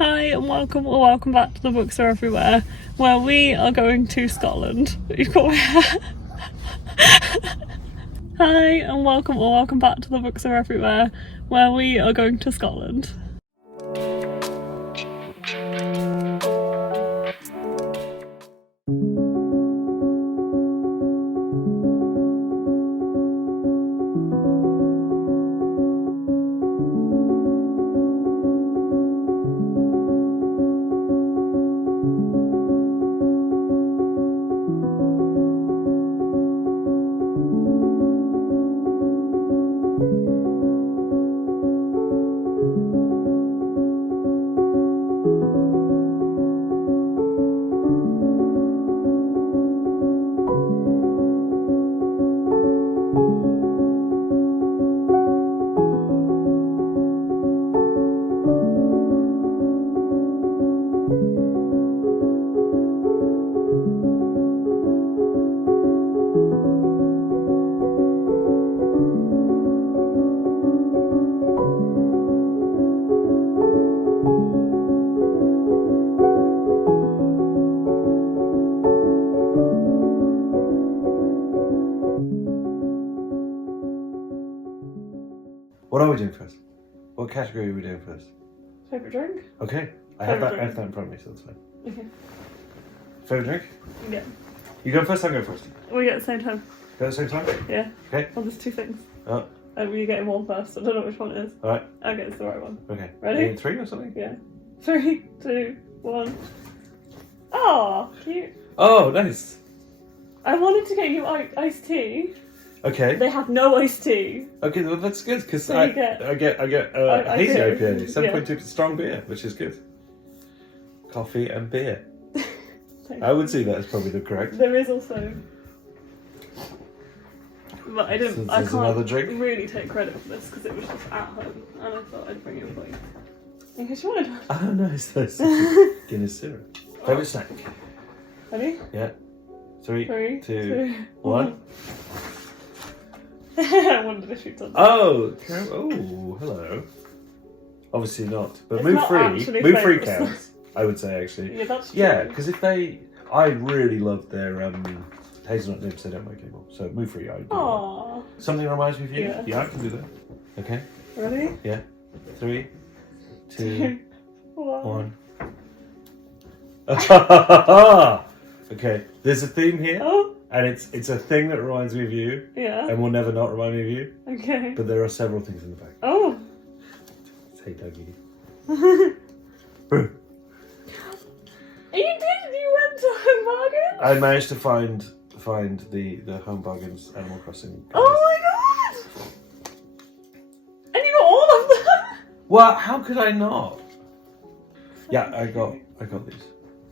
Hi and welcome or welcome back to The Books Are Everywhere, where we are going to Scotland. You've got my hair. Hi and welcome or welcome back to The Books Are Everywhere, where we are going to Scotland. What are we doing first? What category are we doing first? Favourite drink? Okay, I have that in front of me, so that's fine. Okay. Favourite drink? Yeah. You go first, I'll go first. We go at the same time. Go at the same time? Yeah. Okay. Well, there's two things. Oh. You're getting one first. I don't know which one it is. Alright. Okay, it's the right one. Okay. Ready? In 3 or something? Yeah. 3, 2, 1. Oh, cute. Oh, nice. I wanted to get you iced tea. Okay. They have no iced tea. Okay, well that's good because So I you get- get hazy IPA, 7.2% Yeah. strong beer, which is good. Coffee and beer. Thank I would see that as probably the correct. There is also, but I didn't. So I there's another can't drink? really take credit for this because it was just at home, and I thought I'd bring it for you in case you wanted. Oh, nice. Nice. Guinness syrup. Favourite snack? Ready? Yeah. 3, 3, 2, 1. I wondered if you'd done that. Oh, oh, hello. Obviously not, but It's move not free. actually Move free favourite. counts. I would say actually. Yeah, that's true. Yeah, because if I really loved their hazelnut nibs. They don't make anymore. So move free. I do. Aww. Something reminds me of you. Yeah. I can do that. Okay. Ready? Yeah. 3, 2, 1. 1. Okay. There's a theme here, Oh. and it's a thing that reminds me of you, Yeah. and will never not remind me of you. Okay. But there are several things in the back. Oh. Hey, Dougie. You went to Home Bargains? I managed to find the Home Bargains Animal Crossing. Oh my god! And you got all of them? Well, how could I not? Yeah, I got these.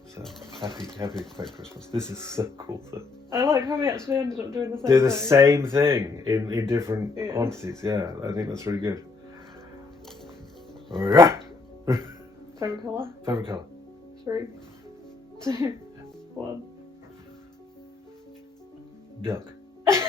So happy quick Christmas. This is so cool. Though. I like how we actually ended up doing the same They're the thing. same thing in different Yeah. quantities. Yeah, I think that's really good. Favorite colour? Favorite colour? 3, 2, 1. Duck. Thank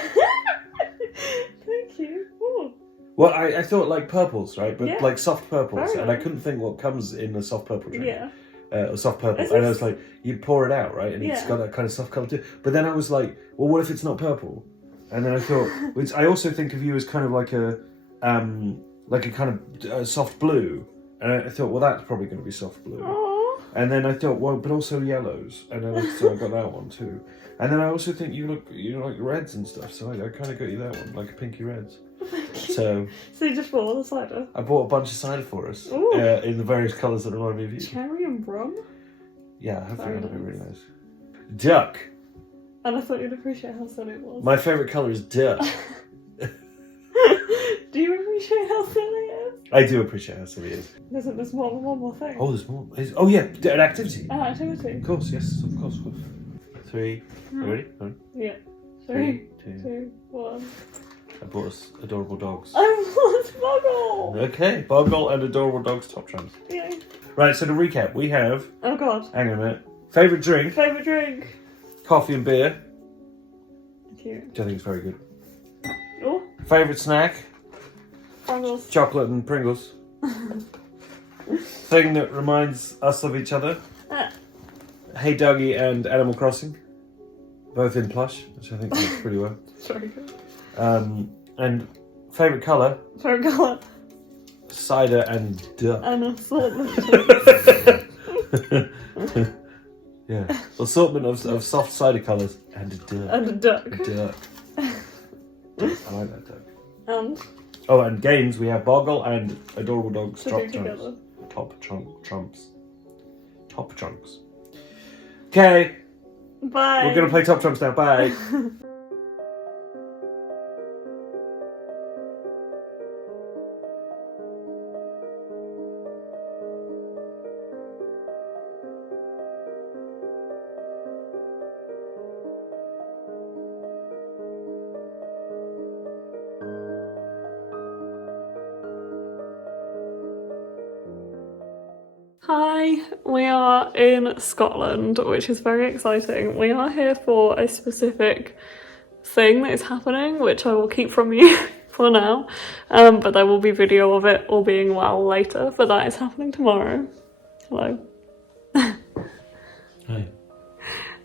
you. Ooh. Well, I thought like purples, right? But Yeah. like soft purples, Very and I nice. couldn't think what comes in a soft purple drink. Yeah. Or soft purple, Is and I this- was like, you pour it out, right? And it's Yeah. got that kind of soft colour too. But then I was like, well, what if it's not purple? And then I thought, which I also think of you as kind of like a kind of soft blue. And I thought, well, that's probably going to be soft blue. Aww. And then I thought, well, but also yellows. And then so I got that one too. And then I also think you like reds and stuff. So I kind of got you that one, like a pinky reds. Thank you. So So you just bought all the cider? I bought a bunch of cider for us Ooh. in the various colours that remind me of you. Cherry and rum? Yeah, hopefully Very that'll be nice. really nice. Duck. And I thought you'd appreciate how silly it was. My favourite colour is duck. Do you appreciate how silly it is? I do appreciate how silly it is. Isn't there one more thing? Oh, there's more. Oh yeah, an activity. An activity? Of course, yes, of course. 3. Ready? One, Yeah. 3, 3, 2. 2, 1. I bought us adorable dogs. I want Boggle! Okay, Boggle and adorable dogs top trumps. Yay. Right, so to recap, we have. Oh god. Hang on a minute. Favourite drink, Favourite drink? coffee and beer, Thank you. which I think is very good. Oh, Favourite snack, Bongles. chocolate and Pringles. thing that reminds us of each other. Hey Dougie and Animal Crossing. Both in plush, which I think works pretty well. Very good. And favourite colour? Favourite colour? Cider and duck. An assortment. Yeah. Assortment of soft cider colours and a duck. And a duck. Duck. I like that duck. And? Oh, and games, we have Boggle and Adorable Dogs To do together. Top Trumps. Okay, Bye. we're going to play Top Trumps now. Bye. Hi, we are in Scotland, which is very exciting. We are here for a specific thing that is happening, which I will keep from you for now, but there will be video of it all being well later, but that is happening tomorrow. Hello. Hi.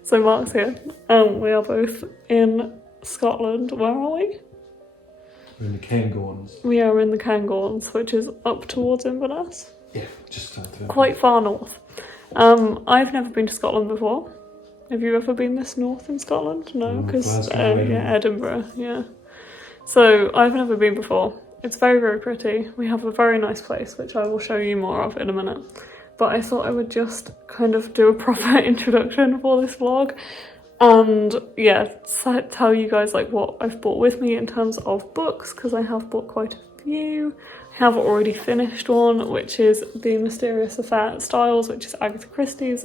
So Mark's here. We are both in Scotland. Where are we? We're in the Cairngorms. We are in the Cairngorms, which is up towards Inverness. Yeah, just south of it. Quite far north. I've never been to Scotland before. Have you ever been this north in Scotland? No, because Edinburgh, yeah. So I've never been before. It's very, very pretty. We have a very nice place, which I will show you more of in a minute. But I thought I would just kind of do a proper introduction for this vlog. And yeah, tell you guys like what I've brought with me in terms of books, because I have bought quite a few. I have already finished one, which is The Mysterious Affair at Styles, which is Agatha Christie's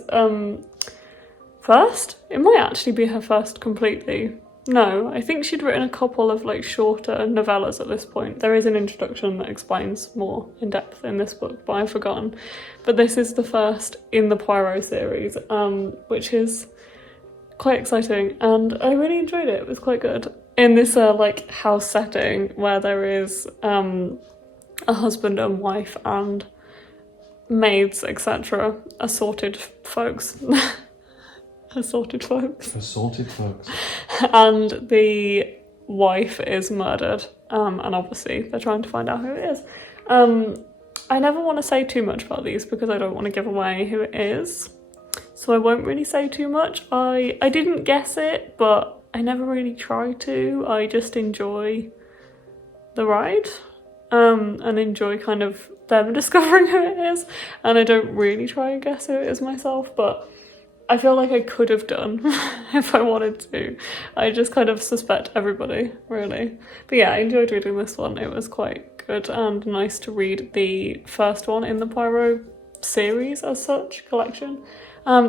first. It might actually be her first completely. No, I think she'd written a couple of like shorter novellas at this point. There is an introduction that explains more in depth in this book, but I've forgotten. But this is the first in the Poirot series, which is quite exciting, and I really enjoyed it. It was quite good. In this like house setting where there is a husband and wife and maids, etc. Assorted folks. Assorted folks. And the wife is murdered, and obviously they're trying to find out who it is. I never want to say too much about these because I don't want to give away who it is, so I won't really say too much. I didn't guess it, but I never really try to. I just enjoy the ride. And enjoy kind of them discovering who it is, and I don't really try and guess who it is myself, but I feel like I could have done if I wanted to. I just kind of suspect everybody, really. But yeah, I enjoyed reading this one. It was quite good and nice to read the first one in the Poirot series as such, collection.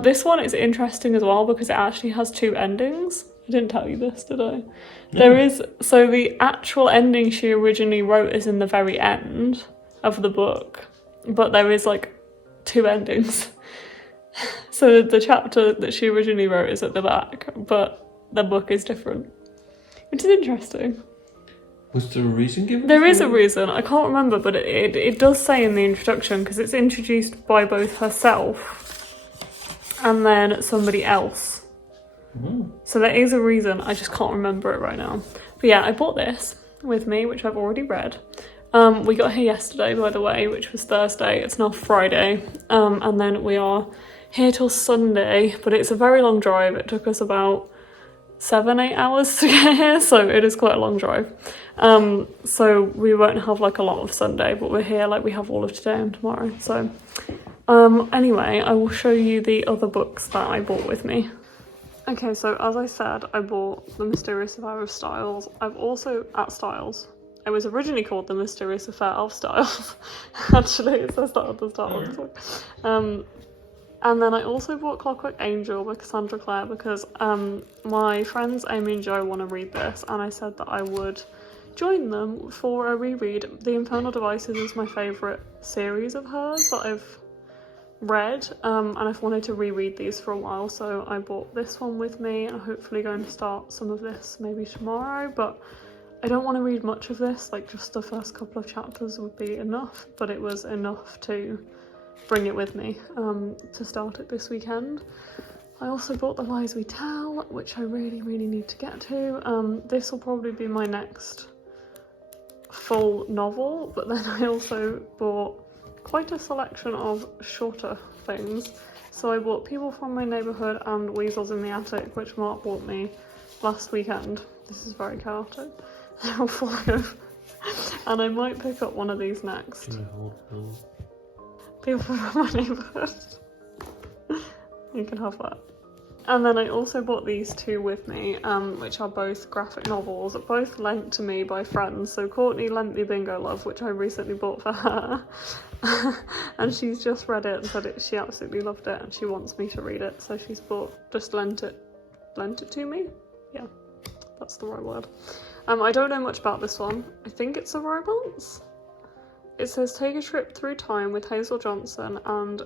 This one is interesting as well because it actually has two endings. I didn't tell you this, did I? No. So the actual ending she originally wrote is in the very end of the book, but there is like two endings. So the chapter that she originally wrote is at the back, but the book is different, which is interesting. Was there a reason given? There is a reason. I can't remember, but it does say in the introduction, because it's introduced by both herself and then somebody else. So there is a reason, I just can't remember it right now. But yeah, I bought this with me, which I've already read. We got here yesterday, by the way, which was Thursday. It's now Friday, and then we are here till Sunday, but it's a very long drive. It took us about 7-8 hours to get here, so it is quite a long drive. So we won't have like a lot of Sunday, but we're here like we have all of today and tomorrow. So anyway, I will show you the other books that I bought with me. Okay, so as I said, I bought The Mysterious Affair of Styles. I've also, at Styles, it was originally called The Mysterious Affair of Styles. Actually, it says that at the start of the book. And then I also bought Clockwork Angel by Cassandra Clare because my friends Amy and Joe want to read this, and I said that I would join them for a reread. The Infernal Devices is my favourite series of hers that I've read, and I've wanted to reread these for a while, so I bought this one with me, and I'm hopefully going to start some of this maybe tomorrow, but I don't want to read much of this, like just the first couple of chapters would be enough, but it was enough to bring it with me to start it this weekend. I also bought The Lies We Tell, which I really, really need to get to. This will probably be my next full novel, but then I also bought quite a selection of shorter things. So I bought People from My Neighbourhood and Weasels in the Attic, which Mark bought me last weekend. This is very chaotic. They're all flying. And I might pick up one of these next. Can I hold them? People from My Neighbourhood. You can have that. And then I also bought these two with me, which are both graphic novels, both lent to me by friends. So Courtney lent me Bingo Love, which I recently bought for her. And she's just read it and said she absolutely loved it and she wants me to read it. So she's lent it to me? Yeah, that's the right word. I don't know much about this one. I think it's a romance. It says take a trip through time with Hazel Johnson and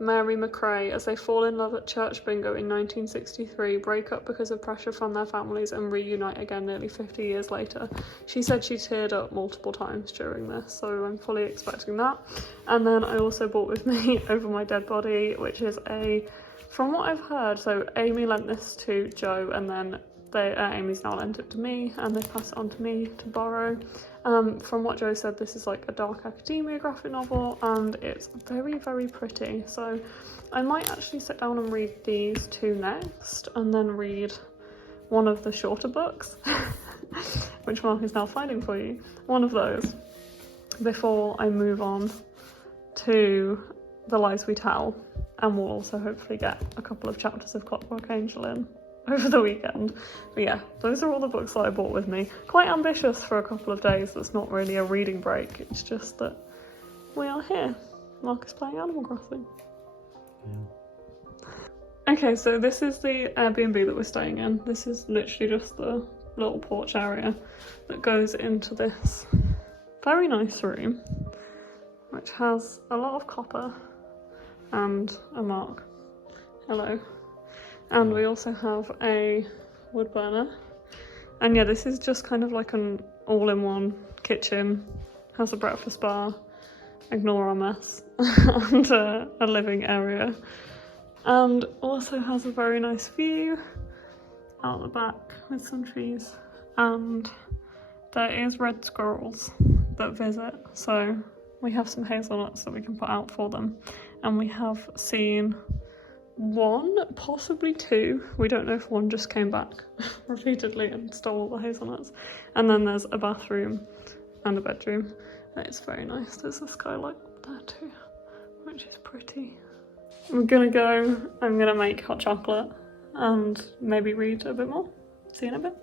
Mary McRae as they fall in love at church bingo in 1963, break up because of pressure from their families and reunite again nearly 50 years later. She said she teared up multiple times during this, so I'm fully expecting that. And then I also bought with me Over My Dead Body, which is from what I've heard, so Amy lent this to Joe and then Amy's now lent it to me and they pass it on to me to borrow. From what Joe said, this is like a dark academia graphic novel and it's very, very pretty. So I might actually sit down and read these two next and then read one of the shorter books, which Mark is now finding for you. One of those before I move on to The Lies We Tell, and we'll also hopefully get a couple of chapters of Clockwork Angel in over the weekend. But yeah, those are all the books that I bought with me. Quite ambitious for a couple of days. That's not really a reading break, it's just that we are here. Mark is playing Animal Crossing. Yeah. Okay, so this is the Airbnb that we're staying in. This is literally just the little porch area that goes into this very nice room, which has a lot of copper and a mark. Hello. And we also have a wood burner. And yeah, this is just kind of like an all-in-one kitchen. Has a breakfast bar, ignore our mess, and a living area. And also has a very nice view out the back with some trees. And there is red squirrels that visit. So we have some hazelnuts that we can put out for them. And we have seen one, possibly two. We don't know if one just came back repeatedly and stole all the hazelnuts. And then there's a bathroom and a bedroom. It's very nice. There's a skylight there too, which is pretty. I'm gonna make hot chocolate and maybe read a bit more. See you in a bit.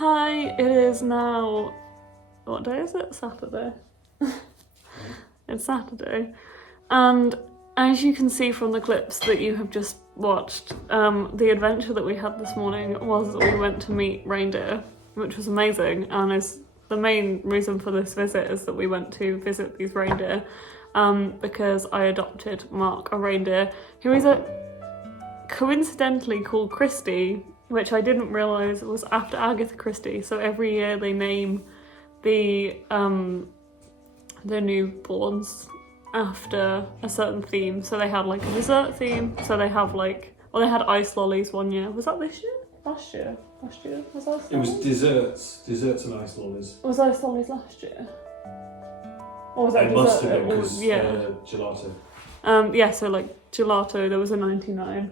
Hi, it is now, what day is it? Saturday. It's Saturday. And as you can see from the clips that you have just watched, the adventure that we had this morning was that we went to meet reindeer, which was amazing, and is the main reason for this visit is that we went to visit these reindeer because I adopted Mark, a reindeer, who is coincidentally called Christie, which I didn't realise was after Agatha Christie. So every year they name the newborns after a certain theme. So they had like a dessert theme, so they have like, well, they had ice lollies one year. Was that this year? Last year? Was ice lollies? It was desserts and ice lollies. Was ice lollies last year? Or was that It dessert? must have been, because yeah. gelato. Yeah, so like gelato, there was a 99.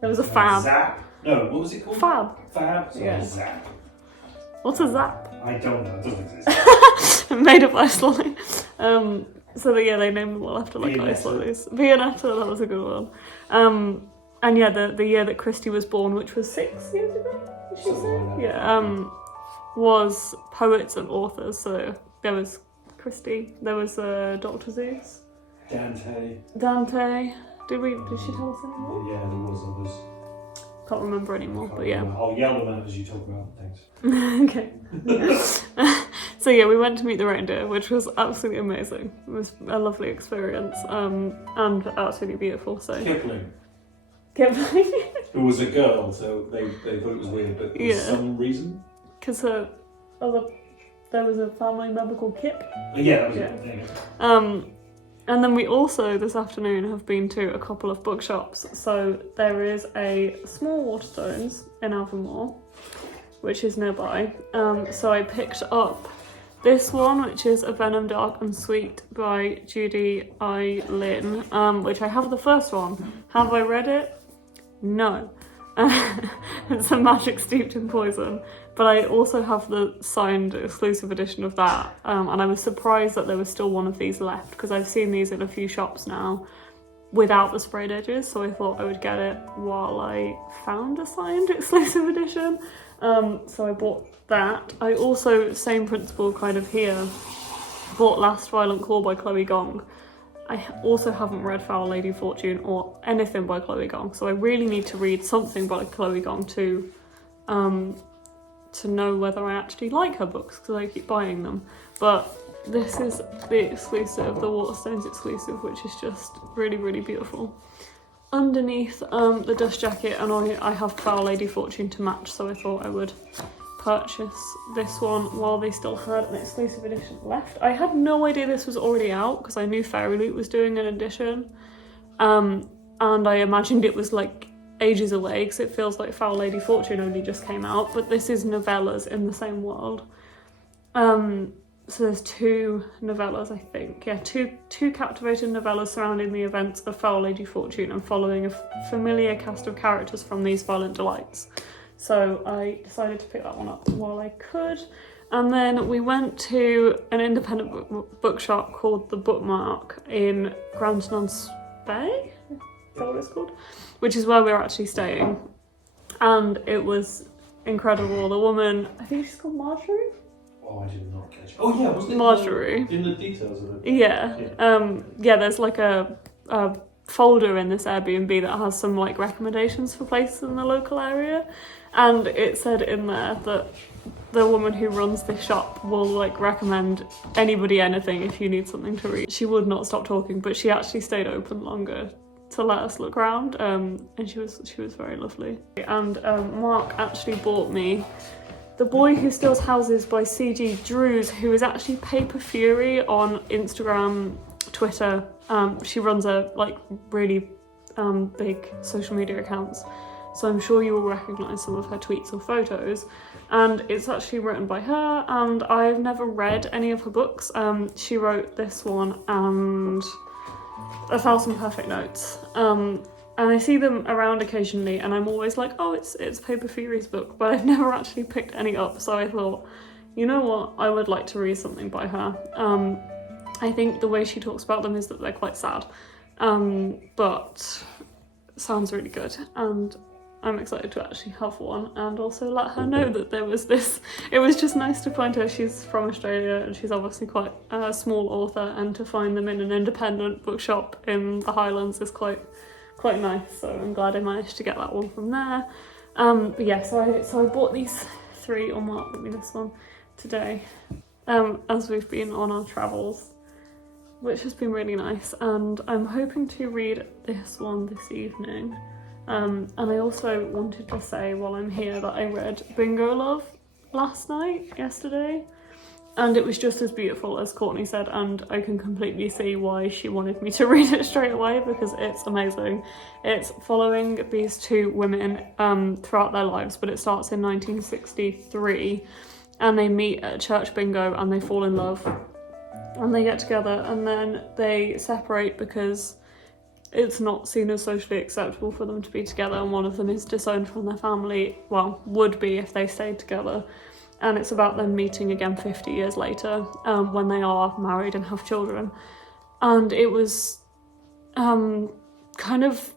There was a fab. Zap? No, what was it called? Fab. Fab? So Yeah. Zap. What's a zap? I don't know, it doesn't exist. Made of ice lolly. So they named them all after like Viennetta. ice lollies. Viennetta, that was a good one. And yeah, the year that Christie was born, which was 6 years ago, did she Something say? like that. Yeah, was poets and authors. So there was Christie, there was Dr. Zeus, Dante. Did she tell us any more? Yeah, there was others. Can't remember anymore, but yeah. I'll yell them out as you talk about things. Okay. So yeah, we went to meet the reindeer, which was absolutely amazing. It was a lovely experience, and absolutely beautiful. So Kipling. It Who was a girl, so they thought it was weird, but for Yeah. some reason. because there was a family member called Kip. Yeah, that was Yeah. it. There you go. And then we also this afternoon have been to a couple of bookshops. So there is a Small Waterstones in Alvermore, which is nearby. So I picked up this one, which is A Venom Dark and Sweet by Judy I. Lynn, which I have the first one. Have I read it? No. It's a magic steeped in poison. But I also have the signed exclusive edition of that. And I was surprised that there was still one of these left, because I've seen these in a few shops now without the sprayed edges, so I thought I would get it while I found a signed exclusive edition. So I bought that. I also, same principle kind of here, bought Last Violent Claw by Chloe Gong. I also haven't read Foul Lady Fortune or anything by Chloe Gong, so I really need to read something by Chloe Gong to know whether I actually like her books, because I keep buying them. But this is the exclusive, the Waterstones exclusive, which is just really, really beautiful. Underneath the dust jacket, and I have Foul Lady Fortune to match, so I thought I would purchase this one while they still had an exclusive edition left. I had no idea this was already out, because I knew Fairy Loot was doing an edition, and I imagined it was like ages away, because it feels like Foul Lady Fortune only just came out, but this is novellas in the same world. So there's 2 novellas, I think. Yeah, two captivating novellas surrounding the events of Foul Lady Fortune and following a familiar cast of characters from these violent delights. So I decided to pick that one up while I could. And then we went to an independent bookshop called The Bookmark in Granton-on-Spey? Is that what it's called? Which is where we were actually staying. And it was incredible. The woman, I think she's called Marjorie? Oh, I did not catch it. Oh yeah, wasn't it Marjorie. in the details of it? Yeah. There's like a folder in this Airbnb that has some like recommendations for places in the local area, and it said in there that the woman who runs this shop will like recommend anybody anything if you need something to read. She would not stop talking, but she actually stayed open longer to let us look around, and she was very lovely. And Mark actually bought me The Boy Who Steals Houses by C.G. Drews, who is actually Paper Fury on Instagram, Twitter. She runs a like really big social media accounts, so I'm sure you will recognise some of her tweets or photos. And it's actually written by her, and I've never read any of her books. She wrote this one and 1,000 Perfect Notes. And I see them around occasionally, and I'm always like, oh, it's Paper Fury's book, but I've never actually picked any up, so I thought, you know what, I would like to read something by her. I think the way she talks about them is that they're quite sad, but sounds really good. And I'm excited to actually have one and also let her know that there was this. It was just nice to find her. She's from Australia and she's obviously quite a small author, and to find them in an independent bookshop in the Highlands is quite nice, so I'm glad I managed to get that one from there. But yeah, so I bought these 3, or Mark bought me this one today, as we've been on our travels, which has been really nice, and I'm hoping to read this one this evening. And I also wanted to say while I'm here that I read Bingo Love yesterday, and it was just as beautiful as Courtney said, and I can completely see why she wanted me to read it straight away, because it's amazing. It's following these 2 women throughout their lives, but it starts in 1963, and they meet at church bingo and they fall in love and they get together, and then they separate because it's not seen as socially acceptable for them to be together, and one of them is disowned from their family, well, would be if they stayed together. And it's about them meeting again 50 years later, when they are married and have children. And it was kind of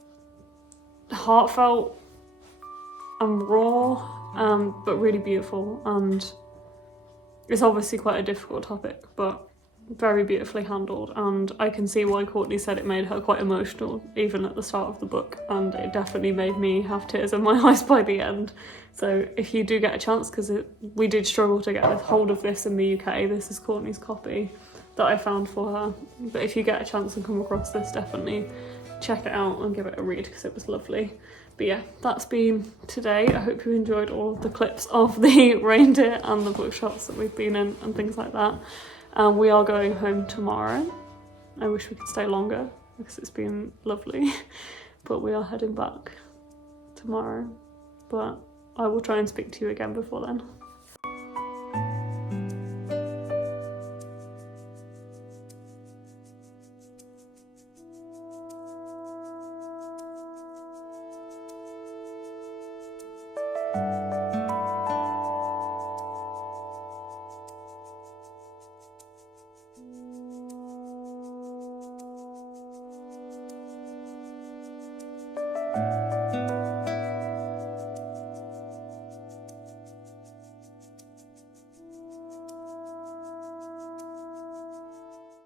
heartfelt and raw, but really beautiful, and it's obviously quite a difficult topic, but very beautifully handled, and I can see why Courtney said it made her quite emotional even at the start of the book, and it definitely made me have tears in my eyes by the end. So if you do get a chance, because we did struggle to get a hold of this in the UK, this is Courtney's copy that I found for her, but if you get a chance and come across this, definitely check it out and give it a read, because it was lovely. But yeah, that's been today. I hope you enjoyed all of the clips of the reindeer and the bookshops that we've been in and things like that. We are going home tomorrow. I wish we could stay longer because it's been lovely, but we are heading back tomorrow. But I will try and speak to you again before then.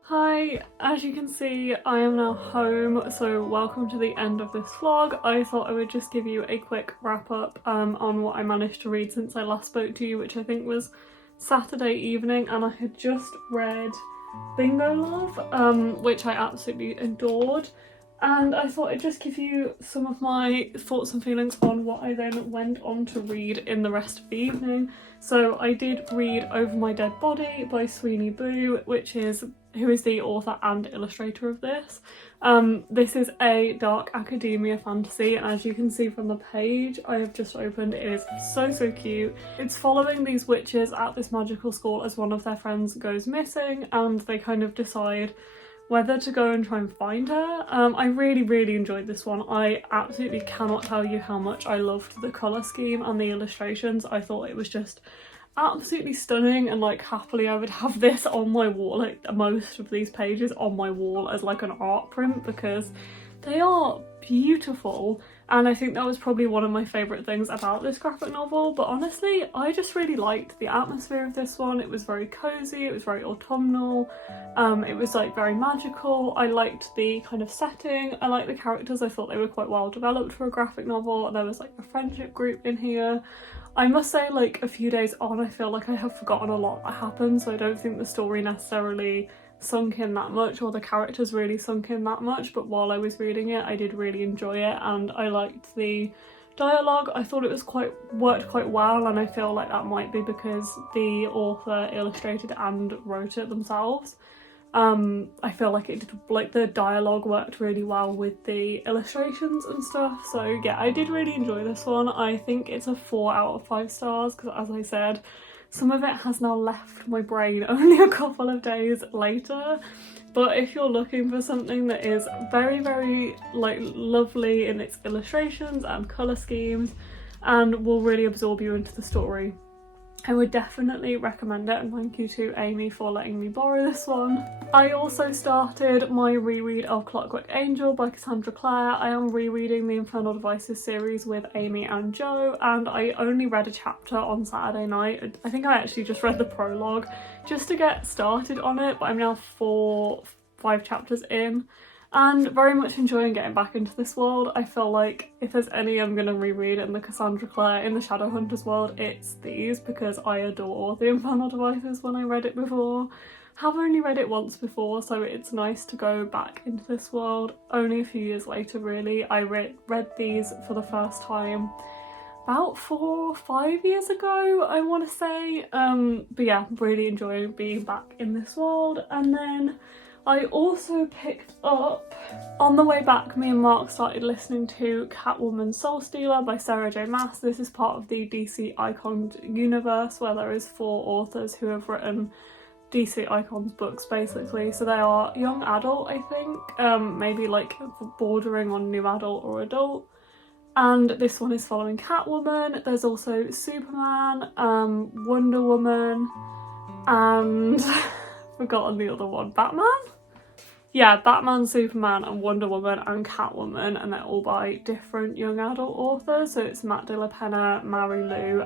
Hi, as you can see, I am now home, so welcome to the end of this vlog. I thought I would just give you a quick wrap up on what I managed to read since I last spoke to you, which I think was Saturday evening, and I had just read Bingo Love, which I absolutely adored, and I thought I'd just give you some of my thoughts and feelings on what I then went on to read in the rest of the evening. So I did read Over My Dead Body by Sweeney Boo, who is the author and illustrator of this. This is a dark academia fantasy, and as you can see from the page I have just opened, it is so cute. It's following these witches at this magical school as one of their friends goes missing, and they kind of decide whether to go and try and find her. I really enjoyed this one. I absolutely cannot tell you how much I loved the colour scheme and the illustrations. I thought it was just absolutely stunning, and like happily I would have this on my wall, like most of these pages on my wall as like an art print, because they are beautiful, and I think that was probably one of my favourite things about this graphic novel. But honestly, I just really liked the atmosphere of this one. It was very cosy, it was very autumnal, it was like very magical. I liked the kind of setting, I liked the characters, I thought they were quite well developed for a graphic novel. There was like a friendship group in here. I must say, like, a few days on, I feel like I have forgotten a lot that happened, so I don't think the story necessarily sunk in that much, or the characters really sunk in that much, but while I was reading it I did really enjoy it, and I liked the dialogue. I thought it was worked quite well, and I feel like that might be because the author illustrated and wrote it themselves. I feel like it did, like the dialogue worked really well with the illustrations and stuff, so yeah, I did really enjoy this one. I think it's a 4 out of 5 stars, because as I said, some of it has now left my brain only a couple of days later. But if you're looking for something that is very like lovely in its illustrations and colour schemes and will really absorb you into the story, I would definitely recommend it, and thank you to Amy for letting me borrow this one. I also started my reread of Clockwork Angel by Cassandra Clare. I am rereading the Infernal Devices series with Amy and Joe, and I only read a chapter on Saturday night. I think I actually just read the prologue just to get started on it, but I'm now 5 chapters in, and very much enjoying getting back into this world. I feel like if there's any I'm going to reread in the Cassandra Clare, in the Shadowhunters world, it's these, because I adore the Infernal Devices when I read it before. Have only read it once before, so it's nice to go back into this world only a few years later really. I read these for the first time about 4 or 5 years ago, I want to say. But yeah, really enjoying being back in this world. And then I also picked up, on the way back, me and Mark started listening to Catwoman Soul Stealer by Sarah J Maas. This is part of the DC Icons universe, where there is 4 authors who have written DC Icons books basically. So they are young adult, I think, maybe like bordering on new adult or adult. And this one is following Catwoman. There's also Superman, Wonder Woman, and forgotten the other one, Batman? Yeah, Batman, Superman and Wonder Woman and Catwoman, and they're all by different young adult authors. So it's Matt De La Penna, Mary Lou,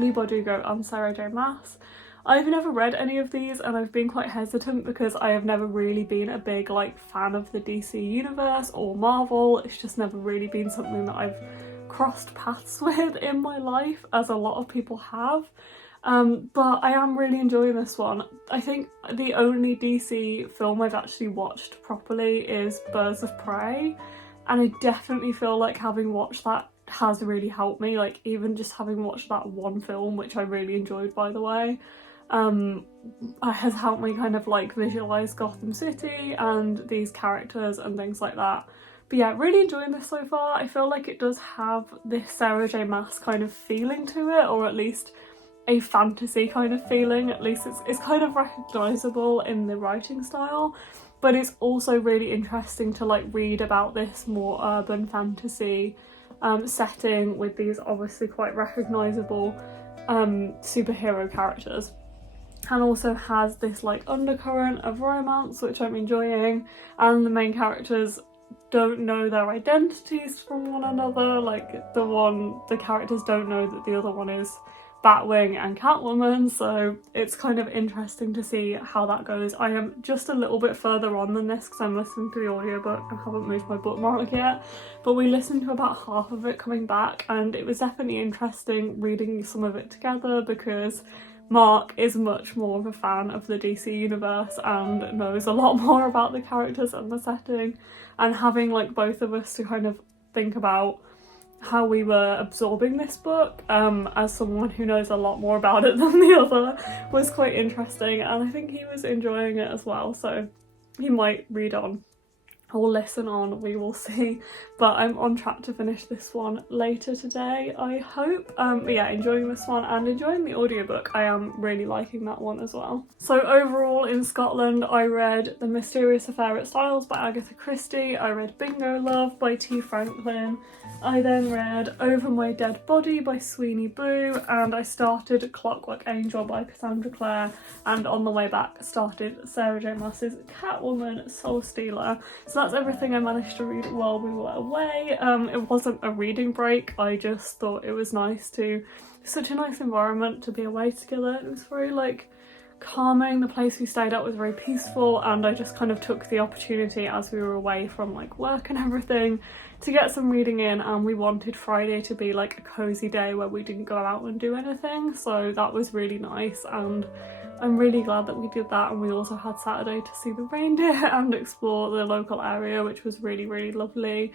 Lee Bardugo and Sarah J Maas. I've never read any of these, and I've been quite hesitant because I have never really been a big fan of the DC universe or Marvel. It's just never really been something that I've crossed paths with in my life, as a lot of people have. But I am really enjoying this one. I think the only DC film I've actually watched properly is Birds of Prey, and I definitely feel like having watched that has really helped me, even just having watched that one film, which I really enjoyed by the way, has helped me kind of visualise Gotham City and these characters and things like that. But yeah, really enjoying this so far. I feel like it does have this Sarah J Maas kind of feeling to it, or at least a fantasy kind of feeling. At least it's kind of recognisable in the writing style, but it's also really interesting to read about this more urban fantasy setting with these obviously quite recognisable superhero characters, and also has this undercurrent of romance, which I'm enjoying, and the main characters don't know their identities from one another. The characters don't know that the other one is Batwing and Catwoman, so it's kind of interesting to see how that goes. I am just a little bit further on than this because I'm listening to the audiobook and haven't moved my bookmark yet, but we listened to about half of it coming back, and it was definitely interesting reading some of it together because Mark is much more of a fan of the DC universe and knows a lot more about the characters and the setting, and having both of us to kind of think about how we were absorbing this book as someone who knows a lot more about it than the other was quite interesting, and I think he was enjoying it as well, so he might read on or listen on, we will see. But I'm on track to finish this one later today, I hope. But yeah, enjoying this one and enjoying the audiobook. I am really liking that one as well. So overall in Scotland, I read The Mysterious Affair at Styles by Agatha Christie, I read Bingo Love by T. Franklin, I then read Over My Dead Body by Sweeney Boo, and I started Clockwork Angel by Cassandra Clare, and on the way back started Sarah J Maas's Catwoman Soul Stealer. So that's everything I managed to read while we were away. It wasn't a reading break, I just thought it was nice to, such a nice environment to be away together. It was very calming. The place we stayed at was very peaceful, and I just kind of took the opportunity as we were away from work and everything to get some reading in, and we wanted Friday to be a cozy day where we didn't go out and do anything, so that was really nice, and I'm really glad that we did that. And we also had Saturday to see the reindeer and explore the local area, which was really, really lovely.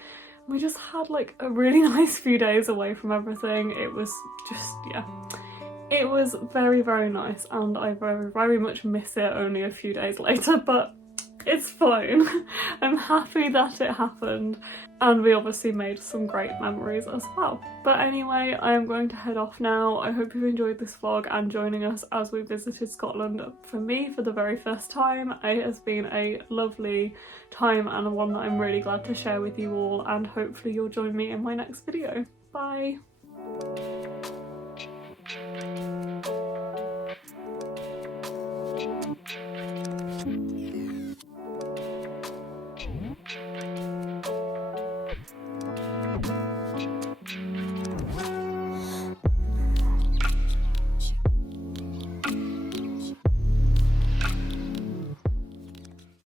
We just had a really nice few days away from everything. It was just, yeah, it was very, very nice, and I very, very much miss it only a few days later, but it's fine. I'm happy that it happened, and we obviously made some great memories as well. But anyway, I am going to head off now. I hope you've enjoyed this vlog and joining us as we visited Scotland for me for the very first time. It has been a lovely time and one that I'm really glad to share with you all, and hopefully you'll join me in my next video. Bye!